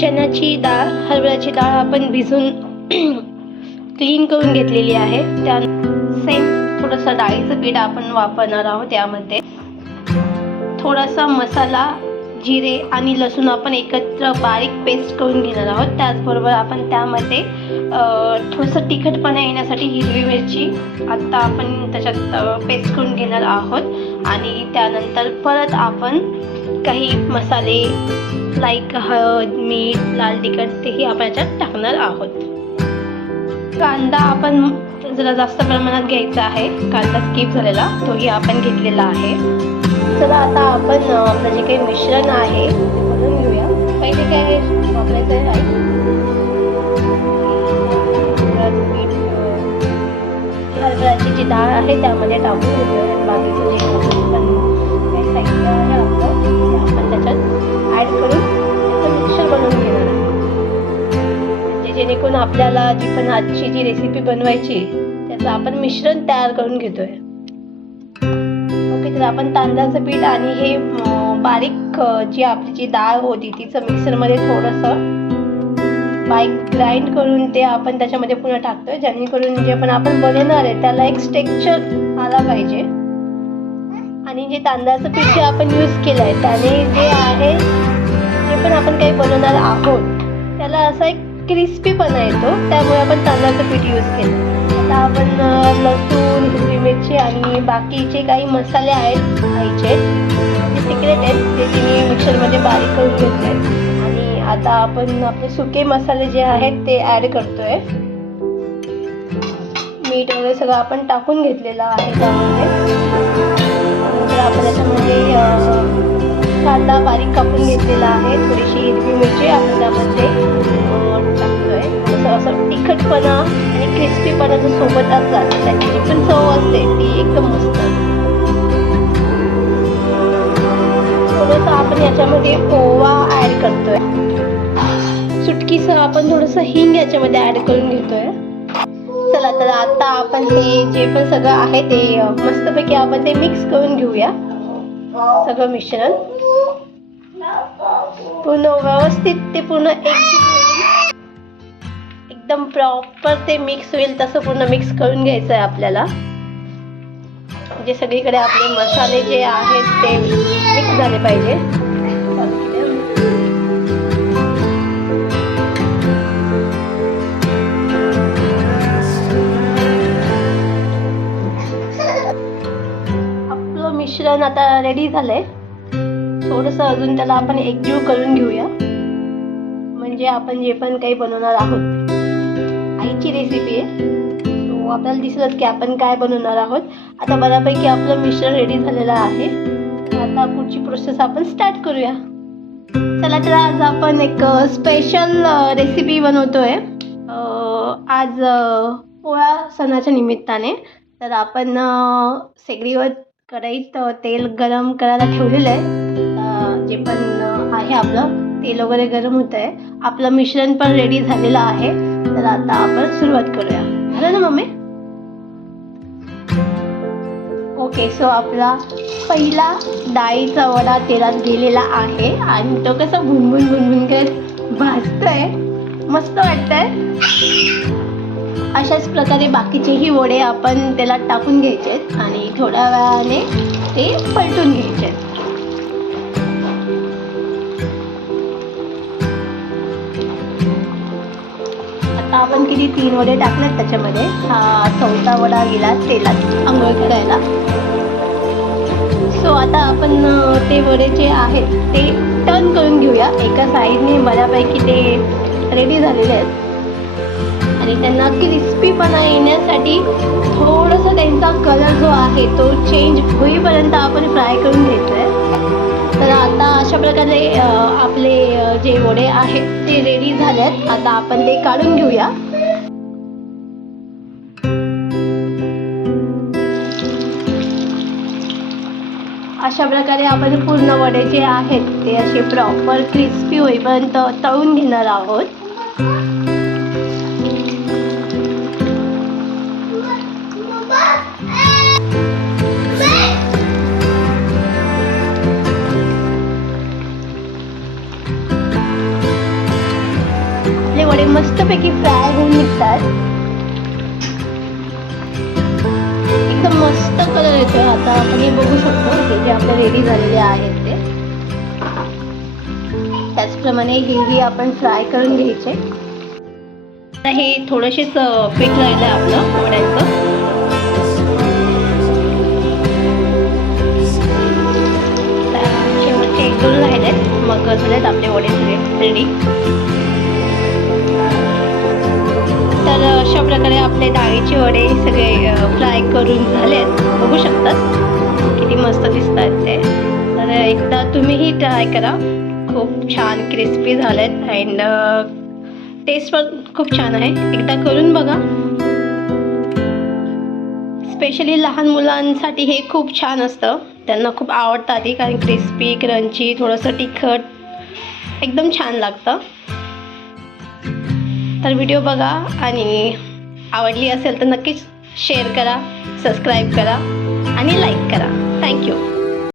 चण्याची डाळ हरभऱ्याची डाळ आपण भिजून क्लीन करून घेतलेली आहे. त्या सेम थोडंसं डाळीचं पीठ आपण वापरणार आहोत त्यामध्ये थोडासा मसाला जिरे आणि लसूण आपण एकत्र बारीक पेस्ट करून घेणार आहोत. त्याचबरोबर आपण त्यामध्ये थोडंसं तिखटपणा येण्यासाठी हिरवी मिरची आत्ता आपण त्याच्यात पेस्ट करून घेणार आहोत. आणि त्यानंतर परत आपण काही मसाले लाईक हळद मीठ लाल तिखट तेही आपण याच्यात टाकणार आहोत. कांदा आपण जरा जास्त प्रमाणात घ्यायचा आहे. कांदा स्किप झालेला तोही आपण घेतलेला आहे. चला आता आपण आपलं जे म्हणजे काही मिश्रण आहे ते बनवून घेऊया. पहिले काय वापरायचं आहे हरभराची जी डाळ आहे त्यामध्ये टाकून घेऊया. बाकीचं जे काही साहित्य आहे आपलं ते आपण त्याच्यात ॲड करून मिक्सर बनवून घेणार म्हणजे जेणेकरून आपल्याला जी पण आजची जी रेसिपी बनवायची त्याचं आपण मिश्रण तयार करून घेतोय. तर आपण तांदळाचं पीठ आणि हे बारीक जी आपली जी डाळ होती तिचं मिक्सरमध्ये थोडंसं बारीक ग्राइंड करून ते आपण त्याच्यामध्ये पुन्हा टाकतोय. जेणेकरून जे पण आपण बनवणार आहे त्याला एक स्ट्रेक्चर आला पाहिजे. आणि जे तांदळाचं पीठ जे आपण यूज केलं आहे त्याने जे आहे जे पण आपण काही बनवणार आहोत त्याला असा एक क्रिस्पीपणा येतो त्यामुळे आपण तांदळाचं पीठ यूज केलं. आता आपण लसूण हिरवी मिरची आणि बाकीचे काही मसाले आहेत खायचे. ते सिक्रेट आहेत ते तिने मिक्सरमध्ये बारीक करून घेतले आणि आता आपण आपले सुके मसाले जे आहेत ते ॲड करतोय. मीठ वगैरे सगळं आपण टाकून घेतलेलं आहे त्यामध्ये. आपण त्याच्यामध्ये कांदा बारीक कापून घेतलेला आहे. थोडीशी हिरवी मिरची आपण त्यामध्ये असं तिखटपणा आणि क्रिस्पीपणा जर सोबत असला तर त्याची जी पण चव असते ती एकदम मस्त. थोडंसं आपण याच्यामध्ये ओवा ॲड करतोय. सुटकीसह आपण थोडंसं हिंग याच्यामध्ये ॲड करून घेतोय. चला तर आता आपण हे जे पण सगळं आहे ते मस्तपैकी आपण ते मिक्स करून घेऊया. सगळं मिश्रण. पूर्ण व्यवस्थित ते पूर्ण एक एकदम प्रॉपर ते मिक्स होईल तसं पूर्ण मिक्स करून घ्यायचं आहे आपल्याला. म्हणजे सगळीकडे आपले मसाले जे आहेत ते मिक्स झाले पाहिजे. आपलं मिश्रण आता रेडी झालंय. थोडंसं अजून त्याला आपण एकजीव करून घेऊया. म्हणजे आपण जे पण काही बनवणार आहोत. आईची रेसिपी आहे. सो आपल्याला दिसलंच की आपण काय बनवणार आहोत. आता बऱ्यापैकी आपलं मिश्रण रेडी झालेलं आहे. आता पुढची प्रोसेस आपण स्टार्ट करूया. चला तर आज आपण एक स्पेशल रेसिपी बनवतोय. आहे आज पोळा सणाच्या निमित्ताने. तर आपण सेगडीवर शेगडीवर कढईत तेल गरम करायला ठेवलेलं आहे. जे पण आहे आपलं तेल वगैरे गरम होत आहे आपलं मिश्रण पण रेडी झालेलं आहे. तर आता आपण सुरुवात करूया. झालं ना मम्मी? ओके सो आपला पहिला डाळीचा वडा तेलात गेलेला आहे आणि तो कसा भुनभुन भुनभुन करत भाजतोय. मस्त वाटतंय. अशाच प्रकारे बाकीचेही वडे आपण त्याला टाकून घ्यायचे आहेत आणि थोड्या वेळाने ते पलटून घ्यायचे आहेत आपण किती तीन वडे टाकलेत त्याच्यामध्ये? हा चौथा वडा गेला तेलात आंघोळ करायला. सो आता आपण ते वडे जे आहेत ते टर्न करून घेऊया. एका साईडने बऱ्यापैकी ते रेडी झालेले आहेत. आणि त्यांना क्रिस्पीपणा येण्यासाठी थोडंसं त्यांचा कलर जो आहे तो चेंज होईपर्यंत आपण फ्राय करून घ्यायचं आहे जे वडे आहेत ते रेडी झालेत. आता आपण ते काढून घेऊया. अशा प्रकारे आपण पूर्ण वडे जे आहेत ते असे प्रॉपर क्रिस्पी होईपर्यंत तळून घेणार आहोत. वडे मस्तपैकी फ्राय होऊन निघतात. एकदम मस्त कलर येतो आता. आपण हे बघू शकतो हे जे आपले रेडी झालेले आहेत ते. त्याचप्रमाणे हेही आपण फ्राय करून घ्यायचे. आता हे थोडंसेच पीठ राहिलं आहे आपलं वड्यांचं. करून झालेत. बघू शकतात किती मस्त दिसत आहेत ते. तर एकदा तुम्हीही ट्राय करा. खूप छान क्रिस्पी झालेत. अँड टेस्ट uh, पण खूप छान आहे. एकदा करून बघा. स्पेशली लहान मुलांसाठी हे खूप छान असतं. त्यांना खूप आवडतात आधी कारण क्रिस्पी क्रंची थोडंसं तिखट. एकदम छान लागतं. तर व्हिडिओ बघा. आणि आवडली असेल तर नक्कीच शेअर करा सबस्क्राईब करा आणि लाईक करा. थँक्यू